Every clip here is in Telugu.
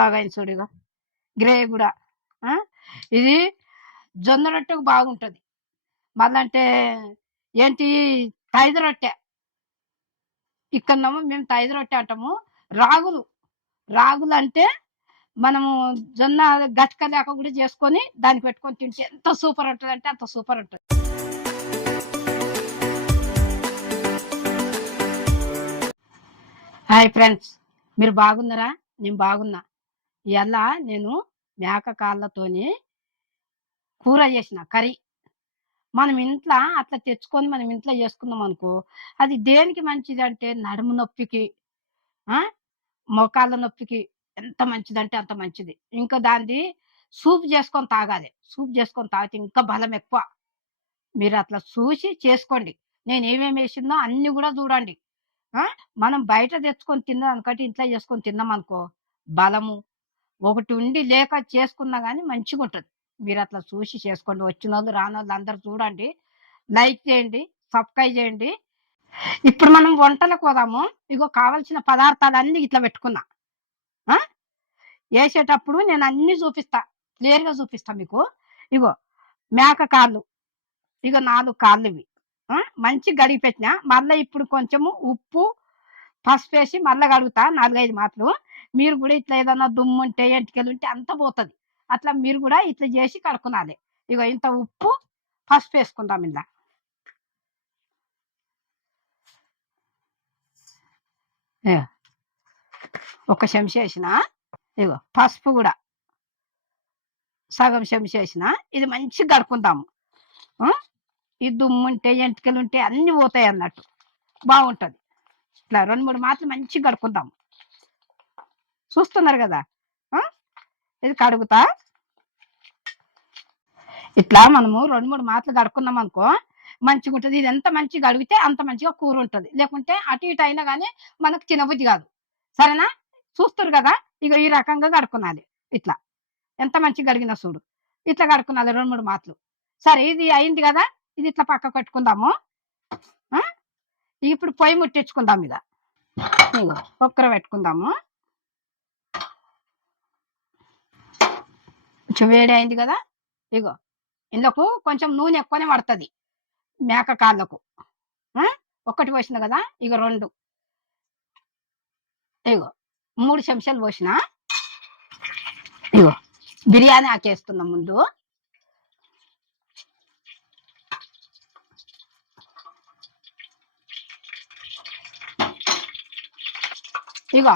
బాగా అయింది చూడు. ఇగో గ్రేవీ కూడా ఇది జొన్న రొట్టెకు బాగుంటుంది. మళ్ళీ అంటే ఏంటి తైద రొట్టె, ఇక్కడనేమో మేము తైద రొట్టె అంటాము. రాగులు రాగులు అంటే మనము జొన్న గట్క లేక కూడా చేసుకొని దాన్ని పెట్టుకొని తింటే ఎంత సూపర్ ఉంటుంది అంటే అంత సూపర్ ఉంటుంది. హాయ్ ఫ్రెండ్స్, మీరు బాగున్నారా? నేను బాగున్నా. ఇలా నేను మేక కాళ్ళతోని కూర చేసిన కర్రీ. మనం ఇంట్లో అట్లా తెచ్చుకొని మనం ఇంట్లో చేసుకున్నాం అనుకో, అది దేనికి మంచిది అంటే నడుము నొప్పికి, మోకాళ్ళ నొప్పికి ఎంత మంచిదంటే అంత మంచిది. ఇంకా దాన్ని సూప్ చేసుకొని తాగాలి. సూప్ చేసుకొని తాగితే ఇంకా బలం ఎక్కువ. మీరు అట్లా చూసి చేసుకోండి. నేను ఏమేమి వేసిందో అన్ని కూడా చూడండి. మనం బయట తెచ్చుకొని తిన్నదానికంటే ఇంట్లో చేసుకొని తిన్నాం అనుకో, బలము ఒకటి ఉండి లేక చేసుకున్నా కానీ మంచిగా ఉంటుంది. మీరు అట్లా చూసి చేసుకోండి. వచ్చిన వాళ్ళు రాని వాళ్ళు అందరు చూడండి, లైక్ చేయండి, సబ్స్క్రైబ్ చేయండి. ఇప్పుడు మనం వంటలకు పోదాము. ఇగో కావలసిన పదార్థాలన్నీ ఇట్లా పెట్టుకున్నా. వేసేటప్పుడు నేను అన్ని చూపిస్తా, క్లియర్గా చూపిస్తా మీకు. ఇగో మేక కాళ్ళు, ఇగో 4 కాళ్ళు ఇవి మంచి గడిగి పెట్టినా. మళ్ళీ ఇప్పుడు కొంచెము ఉప్పు పసుపు వేసి మళ్ళీ కడుగుతా 4-5 మాటలు. మీరు కూడా ఇట్లా ఏదన్నా దుమ్ము ఉంటే ఎంటికలు ఉంటే అంత పోతుంది. అట్లా మీరు కూడా ఇట్లా చేసి కడుక్కునాలి. ఇగో ఇంత ఉప్పు పసుపు వేసుకుందాం. ఇలా ఒక చెంచా వేసిన. ఇగో పసుపు కూడా సగం చెంచా వేసిన. ఇది మంచిగా కడుక్కుందాము. ఈ దుమ్ము ఉంటే ఎంటికలు ఉంటే అన్ని పోతాయి అన్నట్టు, బాగుంటుంది. ఇట్లా 2-3 మాటలు మంచిగా కడుక్కుందాము. చూస్తున్నారు కదా, ఇది కడుగుతా. ఇట్లా మనము 2-3 మాటలు కడుక్కున్నాం అనుకో మంచిగా ఉంటుంది. ఇది ఎంత మంచిగా కడిగితే అంత మంచిగా కూర ఉంటుంది. లేకుంటే అటు ఇటు అయినా కానీ మనకు తినబుద్ధి కాదు. సరేనా? చూస్తారు కదా, ఇక ఈ రకంగా కడుక్కునాలి. ఇట్లా ఎంత మంచిగా కడిగినా చూడు, ఇట్లా కడుక్కునాలి 2-3 మాటలు. సరే, ఇది అయింది కదా, ఇది ఇట్లా పక్క పెట్టుకుందాము. ఇప్పుడు పొయ్యి ముట్టించుకుందాం. ఇక ఇగో కుక్కర పెట్టుకుందాము. కొంచెం వేడి అయింది కదా, ఇగో ఇందుకు కొంచెం నూనె ఎక్కువనే పడుతుంది మేక కాళ్ళకు. ఒకటి పోసిన కదా, ఇగో 2, ఇగో 3 చెంచాలు పోసిన. ఇగో బిర్యానీ ఆకేస్తున్నాం ముందు. ఇగో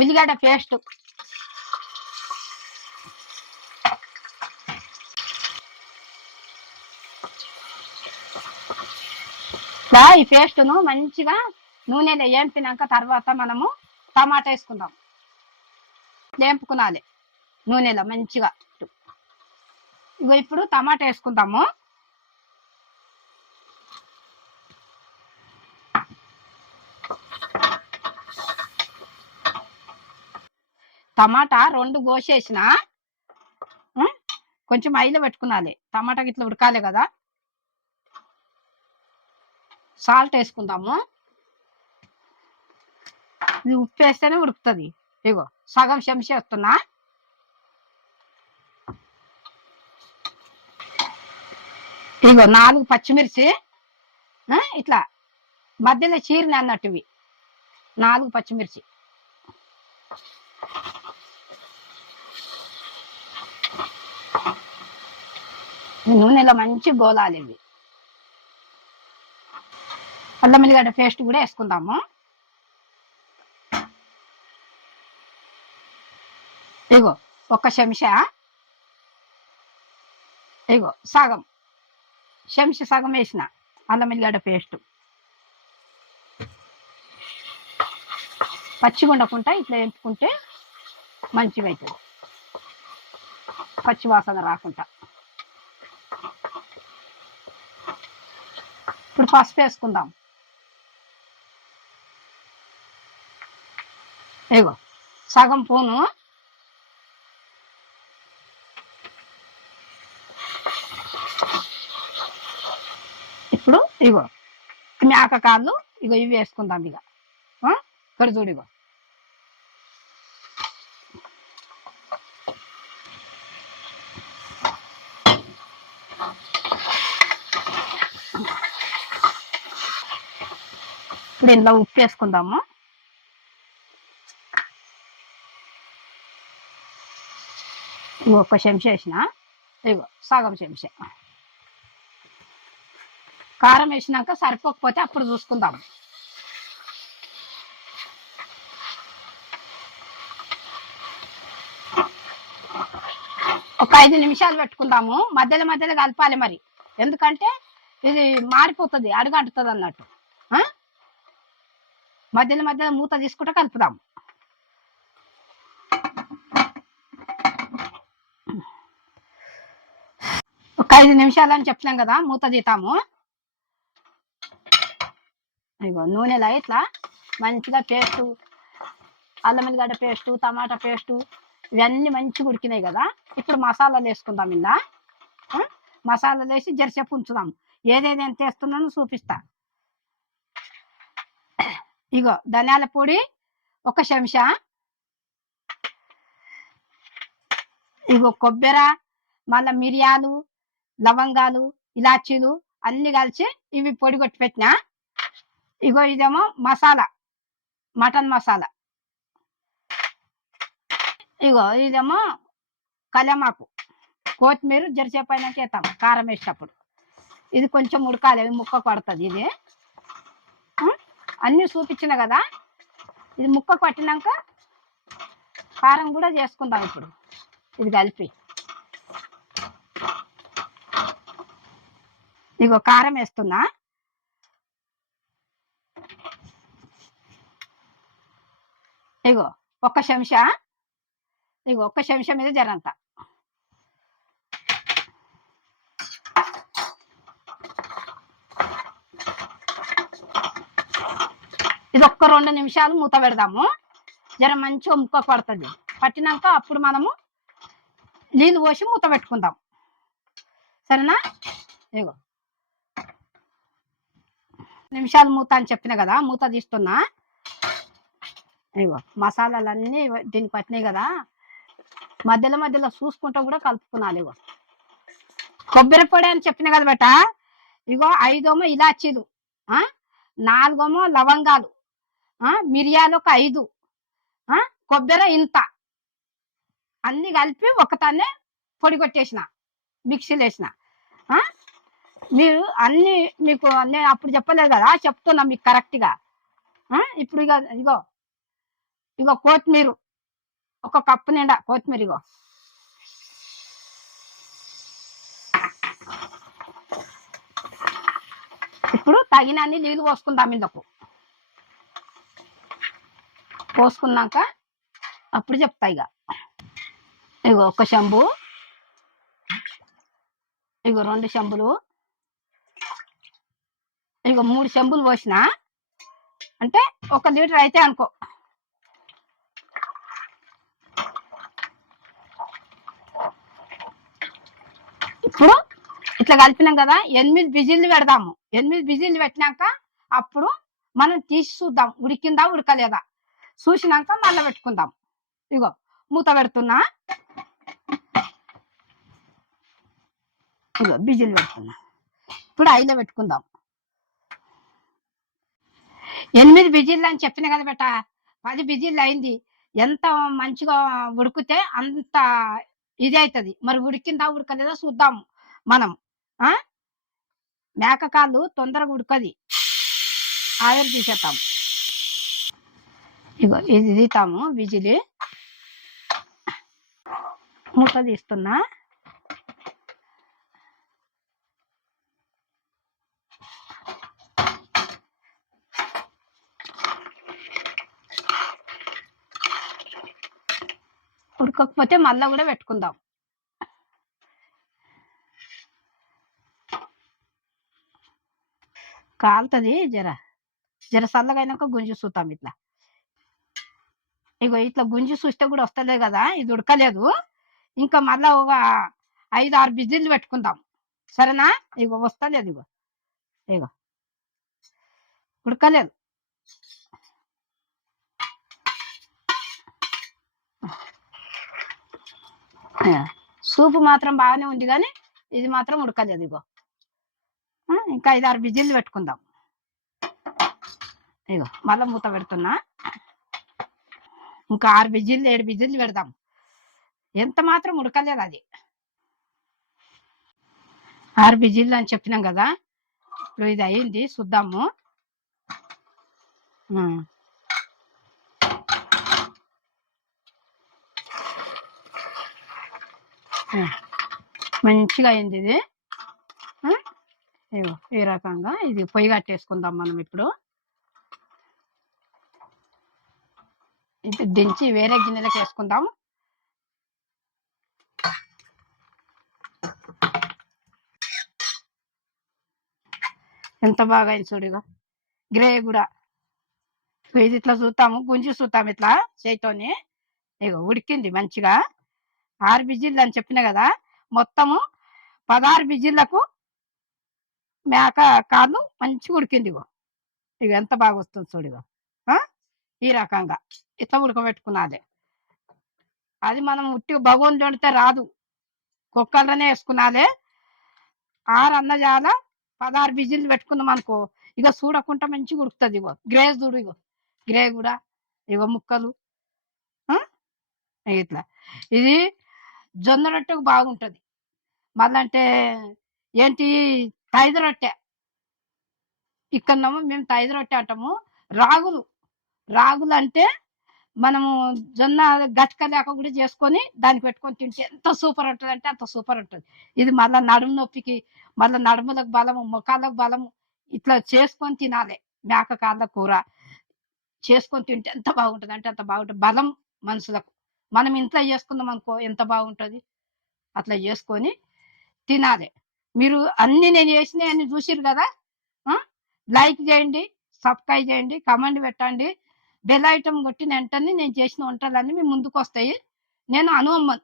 ఉల్లిగడ్డ పేస్ట్, ఈ పేస్ట్ను మంచిగా నూనెలో వేంపినాక తర్వాత మనము టమాటా వేసుకుందాం. వేంపుకునాలి నూనెలో మంచిగా. ఇగో ఇప్పుడు టమాటా వేసుకుందాము. టమాటా 2 కోసేసిన. కొంచెం ఆయిల్ పెట్టుకునాలి. టమాటాకి ఇట్లా ఉడకాలి కదా. సాల్ట్ వేసుకుందాము. ఇది ఉప్పు వేస్తేనే ఉడుకుతుంది. ఇగో సగం చెంచా వేస్తున్నా. ఇగో 4 పచ్చిమిర్చి ఇట్లా మధ్యలో చీరిన అన్నట్టు ఇవి 4 పచ్చిమిర్చి. నూనెలో మంచి గోలాలి ఇవి. అల్లం ఎల్లిగడ్డ పేస్ట్ కూడా వేసుకుందాము. ఇగో 1 చెంచా, ఇగో సగం చెంచా సగం వేసిన అల్లం ఎల్లిగడ్డ పేస్ట్. పచ్చిగా ఉండకుండా ఇట్లా వేపుకుంటే మంచిగా అవుతుంది, పచ్చి వాసన రాకుండా. ఇప్పుడు పసుపు వేసుకుందాం. ఇగో సగం పూను. ఇప్పుడు ఇగో మేక కాళ్ళు, ఇగో ఇవి వేసుకుందాం. ఇక ఇక్కడ చూడు, ఇగో ఇప్పుడు ఇందులో ఉప్పు వేసుకుందాము. ఇగో ఒక చెంచా వేసిన, ఇగో సగం చెంచా. కారం వేసినాక సరిపోకపోతే అప్పుడు చూసుకుందాము. ఒక 5 నిమిషాలు పెట్టుకుందాము. మధ్యలో మధ్యలో కలపాలి మరి, ఎందుకంటే ఇది మాడిపోతుంది, అడుగంటుతుంది అన్నట్టు. మధ్యలో మధ్యలో మూత తీసుకుంటే కలుపుదాం. ఒక 5 నిమిషాలు అని చెప్తున్నాం కదా, మూత తీతాము. ఇగో నూనెలో ఇట్లా మంచిగా పేస్టు, అల్లం ఎల్లిగడ్డ పేస్టు, టమాటా పేస్టు ఇవన్నీ మంచిగా ఉడికినాయి కదా. ఇప్పుడు మసాలాలు వేసుకుందాం. ఇలా మసాలాలు వేసి జరసేపు ఉంచుదాం. ఏదేది ఎంత వేస్తున్నానో చూపిస్తా. ఇగో ధనియాల పొడి ఒక చెంచా, ఇగో కొబ్బరి, మళ్ళా మిరియాలు, లవంగాలు, ఇలాచీలు అన్ని కలిసి ఇవి పొడి కొట్టి పెట్టినా. ఇగో ఇదేమో మసాలా, మటన్ మసాలా. ఇగో ఇదేమో కళ్యామాకు, కొత్తిమీర జరసేపు అయినాక వేస్తాం కారం వేసేటప్పుడు. ఇది కొంచెం ఉడకాలి, ముక్క పడుతుంది. ఇది అన్నీ చూపించిన కదా, ఇది ముక్క పట్టినాక కారం కూడా చేసుకుందాం. ఇప్పుడు ఇది కలిపి ఇగో కారం వేస్తున్నా. ఇగో ఒక్క చెంచా, ఇగో ఒక్క చెంచా మీద జరంతా. ఇది ఒక్క 2 నిమిషాలు మూత పెడదాము. జర మంచిగా ముక్క పడుతుంది. పట్టినాక అప్పుడు మనము నీళ్ళు పోసి మూత పెట్టుకుందాం, సరేనా? ఇగో నిమిషాలు మూత అని చెప్పిన కదా, మూత తీస్తున్నా. ఇగో మసాలాలన్నీ దీనికి పట్టినాయి కదా, మధ్యలో మధ్యలో చూసుకుంటూ కూడా కలుపుకున్నాను. ఇగో కొబ్బరి పొడి అని చెప్పిన కదా బేట. ఇగో 5 ఇలాచీలు, 4 లవంగాలు, మిరియాలు ఒక 5, కొబ్బరి ఇంత అన్ని కలిపి ఒకతానే పొడి కొట్టేసిన, మిక్సీలో వేసిన. మీరు అన్ని మీకు నేను అప్పుడు చెప్పలేదు కదా, చెప్తున్నా మీకు కరెక్ట్గా. ఇప్పుడు ఇగో ఇగో కొత్తిమీర ఒక కప్పు నిండా కొత్తిమీర. ఇగో ఇప్పుడు తగినన్ని నీళ్ళు పోసుకుందాం. ఇందుకు పోసుకున్నాక అప్పుడు చెప్తా. ఇగో ఒక చెంబు, ఇగో 2 చెంబులు, ఇగో 3 చెంబులు పోసిన, అంటే 1 లీటర్ అయితే అనుకో. ఇప్పుడు ఇట్లా కలిపినాం కదా, 8 విజిల్లు పెడదాము. 8 విజిల్లు పెట్టినాక అప్పుడు మనం తీసి చూద్దాం ఉడికిందా ఉడకలేదా. చూసినాక మళ్ళీ పెట్టుకుందాం. ఇగో మూత పెడుతున్నా. ఇగో విజిల్ పెడుతున్నా. ఇప్పుడు 5లో పెట్టుకుందాం. 8 విజిల్లు అని చెప్పిన కదా బేట, 10 విజిల్లు అయింది. ఎంత మంచిగా ఉడికితే అంత ఇది అవుతుంది. మరి ఉడికిందా ఉడకలేదా చూద్దాం మనం. మేకకాళ్ళు తొందరగా ఉడకది, ఆవిరి తీసేస్తాం. ఇగో ఇది తీతాము విజిలి. మూత తీస్తున్నా. ఉడకకపోతే మళ్ళా కూడా పెట్టుకుందాం. కాలుతుంది, జర జర చల్లగా అయినాక గుంజి చూస్తాం. ఇట్లా ఇగో ఇట్లా గుంజి చూస్తే కూడా వస్తలేదు కదా, ఇది ఉడకలేదు. ఇంకా మళ్ళా ఒక 5-6 విజిల్లు పెట్టుకుందాం, సరేనా? ఇగో వస్తలేదు. ఇగో ఇగో ఉడకలేదు. సూపు మాత్రం బాగానే ఉంది కానీ ఇది మాత్రం ఉడకలేదు. ఇగో ఇంకా 5-6 విజిల్లు పెట్టుకుందాం. ఇగో మళ్ళా మూత పెడుతున్నా. ఇంకా 6 విజిల్లు 7 విజిల్లు పెడదాం. ఎంత మాత్రం ఉడకలేదు అది. 6 విజిల్లు అని చెప్పినాం కదా. ఇప్పుడు ఇది అయింది చూద్దాము. మంచిగా అయింది ఇది. ఇగో ఈ రకంగా ఇది పొయ్యి కట్టేసుకుందాం మనం ఇప్పుడు. ఇది దించి వేరే గిన్నెలకు వేసుకుందాం. ఎంత బాగా అయింది చూడు. గ్రేవీ కూడా ఇది ఇట్లా చూస్తాము, గుంజి చూస్తాము ఇట్లా చేయితోని. ఇగో ఉడికింది మంచిగా. 6 విజిల్లు అని చెప్పిన కదా. మొత్తము 16 విజిల్లకు మేక కాదు మంచిగా ఉడికింది. ఇగో ఎంత బాగా వస్తుంది చూడు. ఈ రకంగా ఇట్లా ఉడకబెట్టుకున్నది. అది మనం ఉట్టి బగోన్ వండితే రాదు, కుక్కర్లోనే వేసుకున్నది. 6 అన్నజాల 16 విజిల్లు పెట్టుకున్నాం అనుకో, ఇక చూడకుండా మంచిగా ఉడుకుతుంది. గ్రేవ్ చూడు. గ్రేవ్ కూడా ముక్కలు ఇట్లా. ఇది జొన్న రొట్టెకు బాగుంటుంది. మళ్ళీ అంటే ఏంటి తైదు రొట్టె. ఇక్కడనేమో మేము తైదు రొట్టె అంటాము. రాగులు అంటే మనము జొన్న గట్క లేక కూడా చేసుకొని దాన్ని పెట్టుకొని తింటే ఎంత సూపర్ ఉంటుంది అంటే అంత సూపర్ ఉంటుంది. ఇది మళ్ళీ నడుము నొప్పికి, మళ్ళీ నడుములకు బలము, మొఖాలకు బలము, ఇట్లా చేసుకొని తినాలి. మేక కాళ్ళ కూర చేసుకొని తింటే ఎంత బాగుంటుంది అంటే అంత బాగుంటుంది. బలం మనుషులకు. మనం ఇంట్లో చేసుకుందాం అనుకో ఎంత బాగుంటుంది. అట్లా చేసుకొని తినాలి. మీరు అన్ని నేను చేసినవి అన్ని చూసిరు కదా. లైక్ చేయండి, సబ్స్క్రైబ్ చేయండి, కమెంట్ పెట్టండి. బెల్ ఐటమ్ కొట్టిన వెంటనే నేను చేసిన వంటలన్నీ మీ ముందుకు వస్తాయి. నేను అనుమన్